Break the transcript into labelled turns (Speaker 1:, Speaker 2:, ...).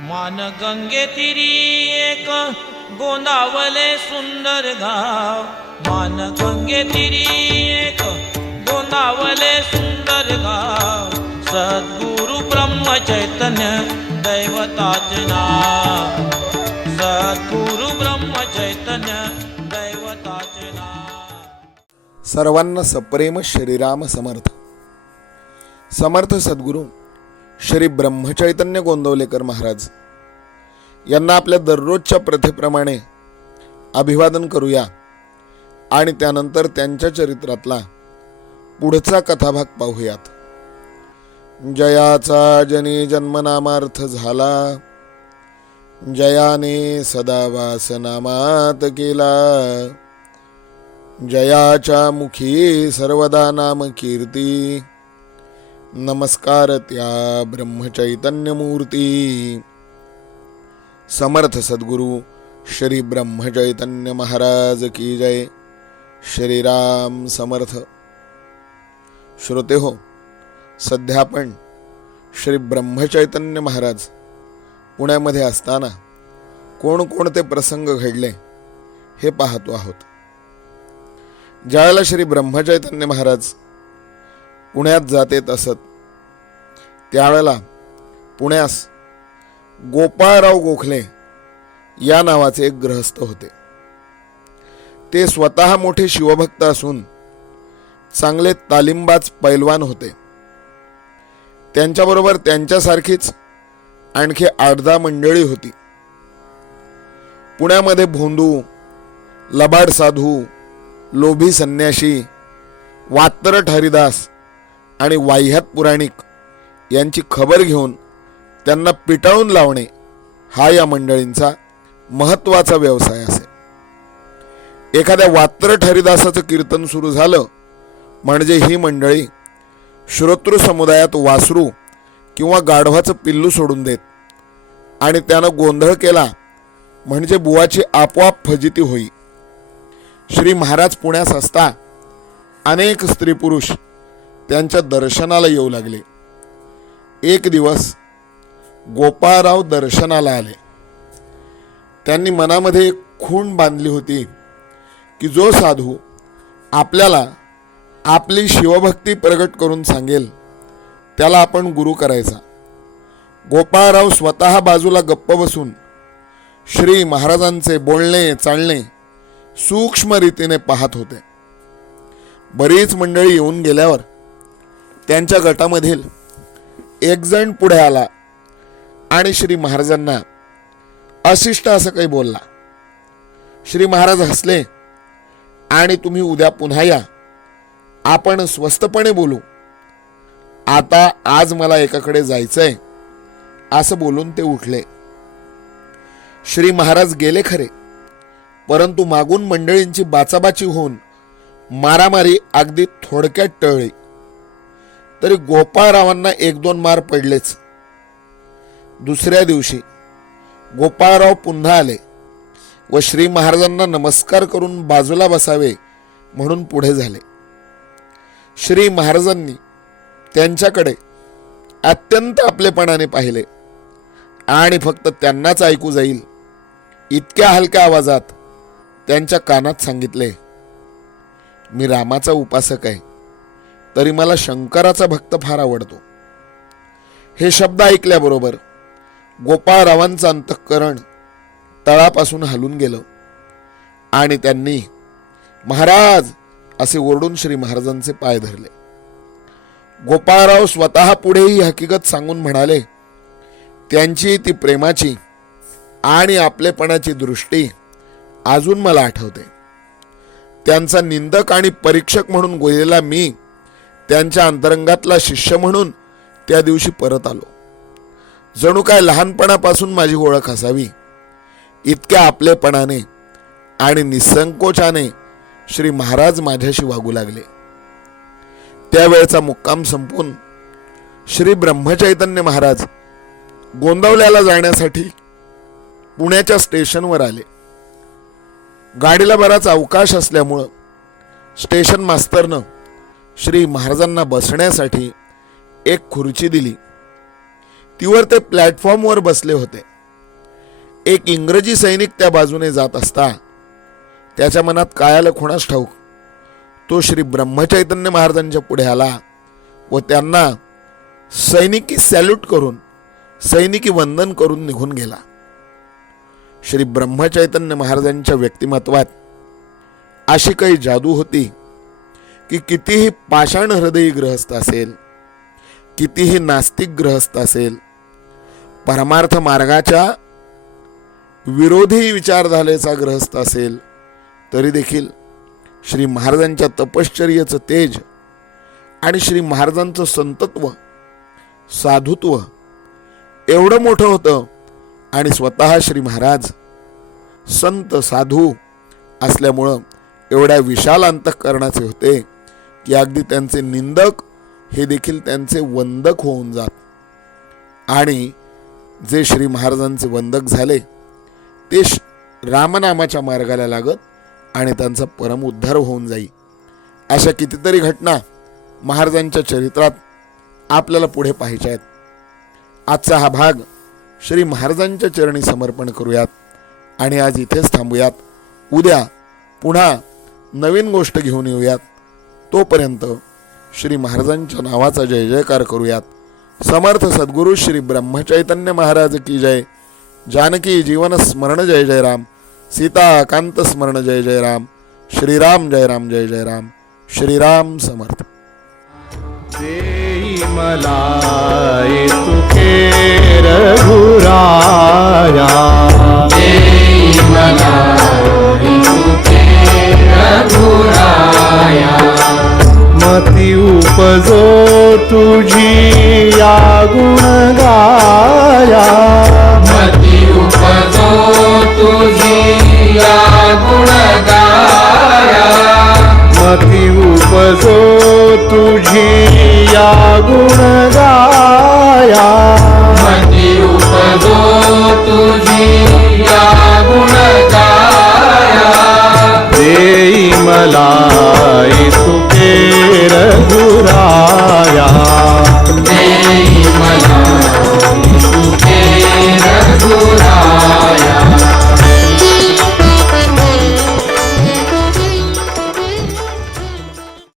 Speaker 1: मान गंगे तिरी एक गोंदावले सुंदर गाव. मान गंगे तिरी एक गोंदावले सुंदर गाव. सद्गुरु ब्रह्म चैतन्य दैवताचे नाव. सद्गुरु ब्रह्म चैतन्य दैवताचे नाव.
Speaker 2: सर्वांना सप्रेम श्रीराम समर्थ. समर्थ सद्गुरू. श्री ब्रह्मचैतन्य गोंदवलेकर महाराज यांना आपल्या दररोजच्या प्रथेप्रमाणे अभिवादन करूया आणि त्यानंतर त्यांच्या चरित्रातला पुढचा कथाभाग पाहूयात. जयाचा जनी जन्मनामार्थ झाला जयाने सदा वासनामात केला. जयाच्या मुखी सर्वदा नाम कीर्ती नमस्कार त्या ब्रह्मचैतन्यमूर्ती. समर्थ सद्गुरु श्री ब्रह्मचैतन्य महाराज की जय. श्रीराम समर्थ. श्रोते हो सध्या आपण श्री ब्रह्मचैतन्य महाराज पुण्यामध्ये असताना कोणकोणते प्रसंग घडले हे पाहतो आहोत. ज्यावेळेला श्री ब्रह्मचैतन्य महाराज पुण्यात जातेत असत. त्यावेळेला पुण्यास गोपाळराव गोखले या नावाचे एक ग्रहस्थ होते. ते स्वतः मोठे शिवभक्त असून चांगले तालिंबाज पैलवान होते. त्यांच्याबरोबर त्यांच्यासारखीच आणखी आठदा मंडळी होती. पुण्यामध्ये भोंदू लबाड साधू लोभी संन्याशी वात्रट हरिदास आणि वाह्यात पुराणिक यांची खबर घेऊन त्यांना पिटाळून लावणे हा या मंडळींचा महत्त्वाचा व्यवसाय असे. एखाद्या वात्रट हरिदासाचं कीर्तन सुरू झालं म्हणजे ही मंडळी श्रोतृ समुदायात वासरू किंवा गाढवाचं पिल्लू सोडून देत आणि त्यानं गोंधळ केला म्हणजे बुवाची आपोआप फजिती होई. श्री महाराज पुण्यास असता अनेक स्त्री पुरुष त्यांच्या दर्शनाला येऊ लागले. एक दिवस गोपाळराव दर्शनाला आले. त्यांनी मनामध्ये एक खूण बांधली होती की जो साधू आपल्याला आपली शिवभक्ती प्रगट करून सांगेल त्याला आपण गुरु करायचा. गोपाळराव स्वतः बाजूला गप्प बसून श्री महाराजांचे बोलणे चालणे सूक्ष्म रीतीने पाहत होते. बरीच मंडळी येऊन गेल्यावर त्यांच्या गटामधील एकजण पुढे आला आणि श्री महाराजांना अशिष्ट असं काही बोलला. श्री महाराज हसले आणि तुम्ही उद्या पुन्हा या. आपण स्वस्तपणे बोलू. आता आज मला एकाकडे जायचंय असं बोलून ते उठले. श्री महाराज गेले खरे परंतु मागून मंडळींची बाचाबाची होऊन मारामारी अगदी थोडक्यात टळली. तरी गोपाळरावांना एक दोन मार पडलेच. दुसऱ्या दिवशी गोपाळराव पुन्हा आले व श्री महाराजांना नमस्कार करून बाजूला बसावे म्हणून पुढे झाले. श्री महाराजांनी त्यांच्याकडे अत्यंत आपलेपणाने पाहिले आणि फक्त त्यांनाच ऐकू जाईल इतक्या हलक्या आवाजात त्यांच्या कानात सांगितले मी रामाचा उपासक आहे. तरी मला शंकराचा भक्त फार आवडतो. हे शब्द ऐकल्याबरोबर गोपाळरावांचं अंतःकरण तळापासून हलून गेलं आणि त्यांनी महाराज असे ओरडून श्री महाराजांचे पाय धरले. गोपाळराव स्वतः पुढे ही हकीकत सांगून म्हणाले त्यांची ती प्रेमाची आणि आपलेपणाची दृष्टी अजून मला आठवते. त्यांचा निंदक आणि परीक्षक म्हणून गेलेला मी त्यांच्या अंतरंगातला शिष्य म्हणून त्या दिवशी परत आलो. जणू काय लहानपणापासून माझी ओळख असावी. इतक्या आपलेपणाने आणि निसंकोचाने श्री महाराज माझ्याशी वागू लागले. त्यावेळचा मुक्काम संपून श्री ब्रह्मचैतन्य महाराज गोंदवल्याला जाण्यासाठी पुण्याच्या स्टेशनवर आले. गाडीला बराच अवकाश असल्यामुळं स्टेशन मास्तरनं श्री महाराजांना बसण्यासाठी एक खुर्ची दिली. तीवर ते प्लॅटफॉर्मवर बसले होते. एक इंग्रजी सैनिक त्या बाजूने जात असता त्याच्या मनात काय आलं कोणास ठाऊक. तो श्री ब्रह्मचैतन्य महाराजांच्या पुढे आला व त्यांना सैनिकी सॅल्यूट करून सैनिकी वंदन करून निघून गेला. श्री ब्रह्मचैतन्य महाराजांच्या व्यक्तिमत्वात अशी काही जादू होती की कितीही पाषाण हृदयी ग्रहस्थ असेल कितीही नास्तिक ग्रहस्थ असेल परमार्थ मार्गाच्या विरोधी विचार झाल्याचा ग्रहस्थ असेल तरी देखील श्री महाराजांच्या तपश्चर्याचं तेज आणि श्री महाराजांचं संतत्व साधुत्व एवढं मोठं होतं आणि स्वतः श्री महाराज संत साधू असल्यामुळं एवढ्या विशाल अंतःकरणाचे होते. की अगदी त्यांचे निंदक हे देखील त्यांचे वंदक होऊन जात. आणि जे श्री महाराजांचे वंदक झाले ते रामनामाच्या मार्गाला लागत आणि त्यांचा परम उद्धार होऊन जाई. अशा कितीतरी घटना महाराजांच्या चरित्रात आपल्याला पुढे पाहायच्या आहेत. आजचा हा भाग श्री महाराजांच्या चरणी समर्पण करूयात आणि आज इथेच थांबूयात. उद्या पुन्हा नवीन गोष्ट घेऊन येऊयात. तोपर्यंत श्री महाराजांच्या नावाचा जय जयकार करूयात. समर्थ सद्गुरु श्री ब्रह्मचैतन्य महाराज की जय. जानकी जीवन स्मरण जय जय राम सीताकांत स्मरण जय जय राम श्रीराम जय राम जय जय राम श्रीराम समर्थ.
Speaker 3: देई मला उपजो तुझी या गुणगाया. मती उपजो तुझी या गुणगाया.
Speaker 4: मती उपजो तुझी या गुणगाया.
Speaker 3: मती उपजो तुझी या गुणगाया. देई मला